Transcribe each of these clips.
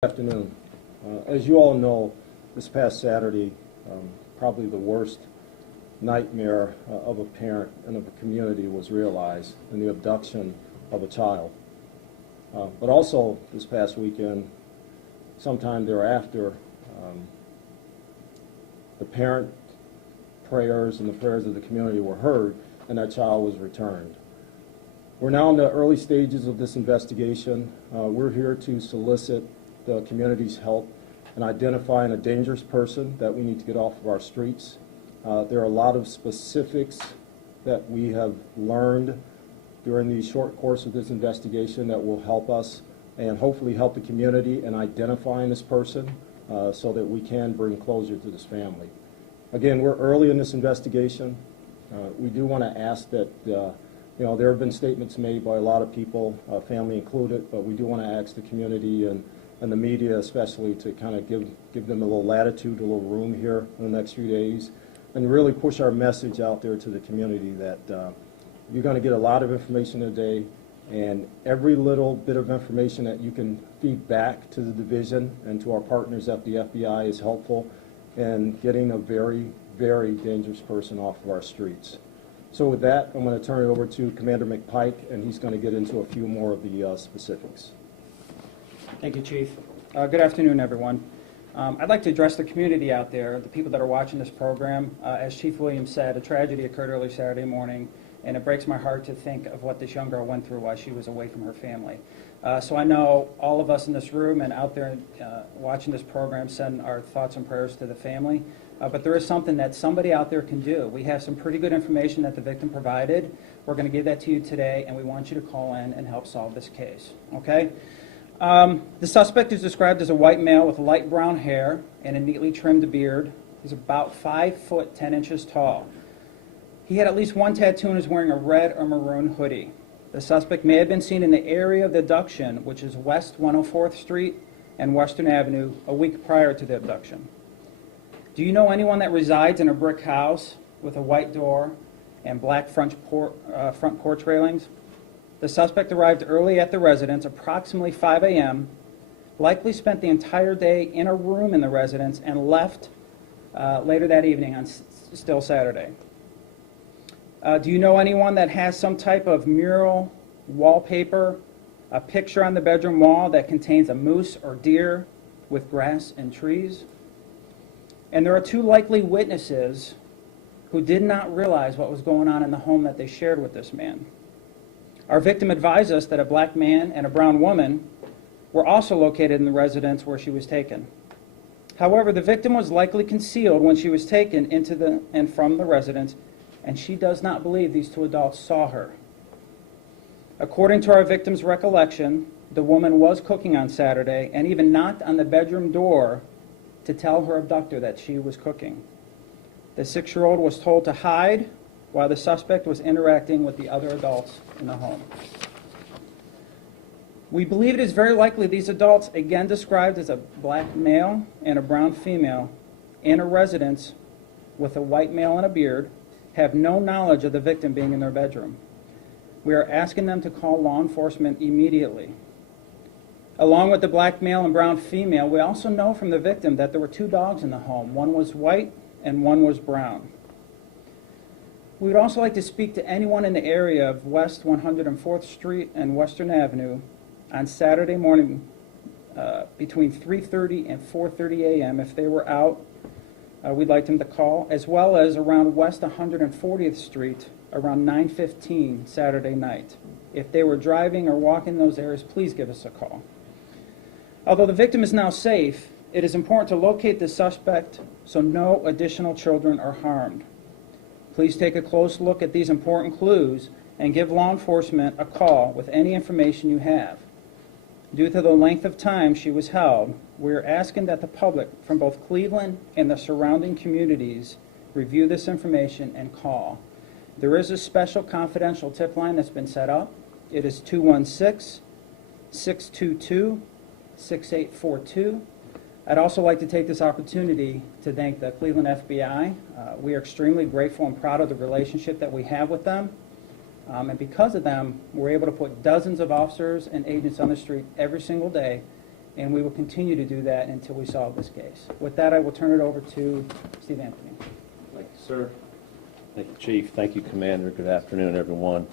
Good afternoon. As you all know, this past Saturday, probably the worst nightmare of a parent and of a community was realized in the abduction of a child. But also this past weekend, sometime thereafter, the parent prayers and the prayers of the community were heard, and that child was returned. We're now in the early stages of this investigation. We're here to solicit the community's help in identifying a dangerous person that we need to get off of our streets. There are a lot of specifics that we have learned during the short course of this investigation that will help us and hopefully help the community in identifying this person so that we can bring closure to this family. Again, we're early in this investigation. We do want to ask that there have been statements made by a lot of people, family included, but we do want to ask the community and the media especially to kind of give them a little latitude, a little room here in the next few days, and really push our message out there to the community that you're going to get a lot of information today, and every little bit of information that you can feed back to the division and to our partners at the FBI is helpful in getting a very, very dangerous person off of our streets. So with that, I'm going to turn it over to Commander McPike, and he's going to get into a few more of the specifics. Thank you, Chief. Good afternoon, everyone. I'd like to address the community out there, the people that are watching this program. As Chief Williams said, a tragedy occurred early Saturday morning, and it breaks my heart to think of what this young girl went through while she was away from her family. So I know all of us in this room and out there watching this program send our thoughts and prayers to the family. But there is something that somebody out there can do. We have some pretty good information that the victim provided. We're going to give that to you today, and we want you to call in and help solve this case. Okay? The suspect is described as a white male with light brown hair and a neatly trimmed beard. He's about 5 foot 10 inches tall. He had at least one tattoo and is wearing a red or maroon hoodie. The suspect may have been seen in the area of the abduction, which is West 104th Street and Western Avenue, a week prior to the abduction. Do you know anyone that resides in a brick house with a white door and black front porch railings? The suspect arrived early at the residence, approximately 5 a.m., likely spent the entire day in a room in the residence, and left later that evening on still Saturday. Do you know anyone that has some type of mural, wallpaper, a picture on the bedroom wall that contains a moose or deer with grass and trees? And there are 2 likely witnesses who did not realize what was going on in the home that they shared with this man. Our victim advised us that a black man and a brown woman were also located in the residence where she was taken. However, the victim was likely concealed when she was taken into and from the residence, and she does not believe these 2 adults saw her. According to our victim's recollection, the woman was cooking on Saturday and even knocked on the bedroom door to tell her abductor that she was cooking. The 6-year-old was told to hide while the suspect was interacting with the other adults in the home. We believe it is very likely these adults, again described as a black male and a brown female, in a residence with a white male and a beard, have no knowledge of the victim being in their bedroom. We are asking them to call law enforcement immediately. Along with the black male and brown female, we also know from the victim that there were 2 dogs in the home. One was white and one was brown. We would also like to speak to anyone in the area of West 104th Street and Western Avenue on Saturday morning between 3:30 and 4:30 a.m. If they were out, we'd like them to call, as well as around West 140th Street around 9:15 Saturday night. If they were driving or walking those areas, please give us a call. Although the victim is now safe, it is important to locate the suspect so no additional children are harmed. Please take a close look at these important clues and give law enforcement a call with any information you have. Due to the length of time she was held, we are asking that the public from both Cleveland and the surrounding communities review this information and call. There is a special confidential tip line that's been set up. It is 216-622-6842. I'd also like to take this opportunity to thank the Cleveland FBI. We are extremely grateful and proud of the relationship that we have with them. And because of them, we're able to put dozens of officers and agents on the street every single day and we will continue to do that until we solve this case. With that, I will turn it over to Steve Anthony. Thank you, sir. Thank you, Chief. Thank you, Commander. Good afternoon, everyone.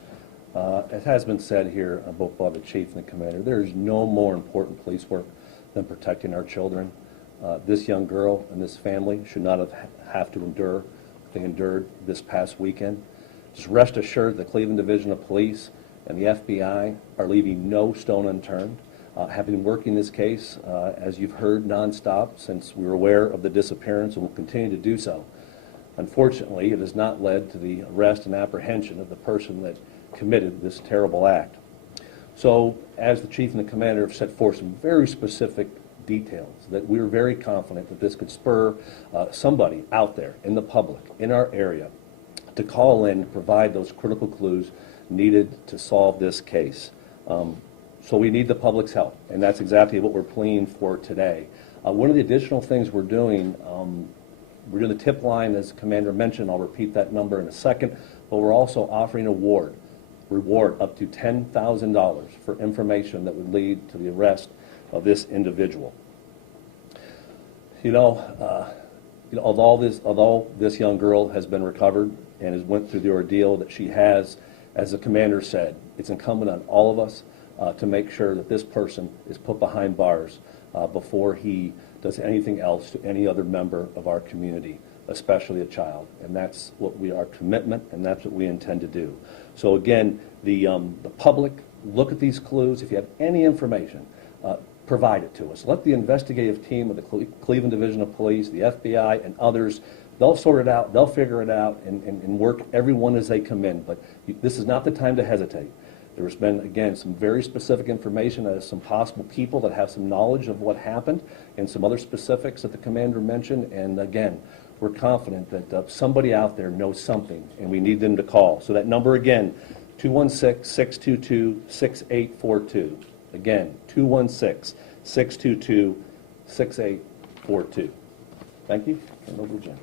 As has been said here, both by the Chief and the Commander, there is no more important police work than protecting our children. This young girl and this family should not have to endure what they endured this past weekend. Just rest assured the Cleveland Division of Police and the FBI are leaving no stone unturned. Having worked in this case, as you've heard, nonstop since we were aware of the disappearance and will continue to do so. Unfortunately, it has not led to the arrest and apprehension of the person that committed this terrible act. So, as the Chief and the Commander have set forth some very specific details, that we're very confident that this could spur somebody out there in the public, in our area, to call in and provide those critical clues needed to solve this case. So we need the public's help, and that's exactly what we're pleading for today. One of the additional things we're doing the tip line, as the Commander mentioned. I'll repeat that number in a second, but we're also offering a reward up to $10,000 for information that would lead to the arrest of this individual. Although this young girl has been recovered and has went through the ordeal that she has, as the Commander said, it's incumbent on all of us to make sure that this person is put behind bars before he does anything else to any other member of our community, especially a child. And that's what our commitment, and that's what we intend to do. So again, the public, look at these clues. If you have any information, provide it to us. Let the investigative team of the Cleveland Division of Police, the FBI, and others, they'll sort it out, they'll figure it out, and work everyone as they come in. But this is not the time to hesitate. There's been, again, some very specific information as some possible people that have some knowledge of what happened, and some other specifics that the Commander mentioned. And again, we're confident that somebody out there knows something, and we need them to call. So that number again, 216-622-6842. Again, 216-622-6842. Thank you. And over to Jen.